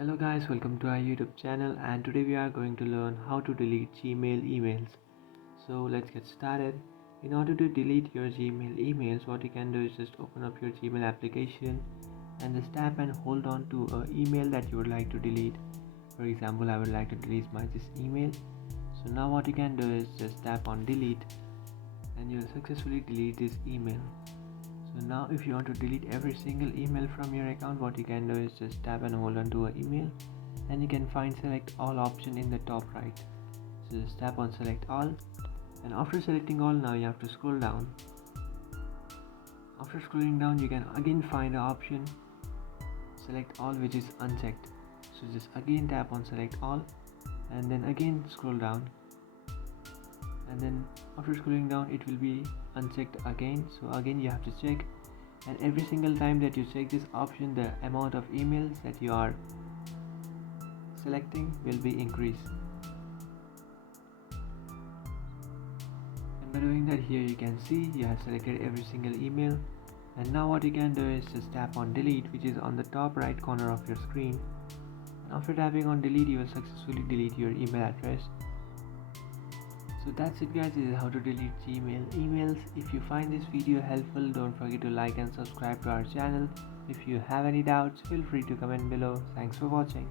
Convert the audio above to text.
Hello guys, welcome to our YouTube channel, and today we are going to learn how to delete Gmail emails. So let's get started. In order to delete your Gmail emails, what you can do is just open up your Gmail application and just tap and hold on to an email that you would like to delete. For example, I would like to delete this email. So now what you can do is just tap on delete and you'll successfully delete this email. So now if you want to delete every single email from your account, what you can do is just tap and hold on to an email and you can find select all option in the top right. So just tap on select all, and after selecting all, now you have to scroll down. After scrolling down, you can again find the option select all, which is unchecked. So just again tap on select all and then again scroll down, and then after scrolling down it will be unchecked again. So again you have to check, and every single time that you check this option, the amount of emails that you are selecting will be increased. And by doing that, here you can see you have selected every single email, and now what you can do is just tap on delete, which is on the top right corner of your screen. And after tapping on delete, you will successfully delete your email address. So that's it guys, this is how to delete Gmail emails. If you find this video helpful, don't forget to like and subscribe to our channel. If you have any doubts, feel free to comment below. Thanks for watching.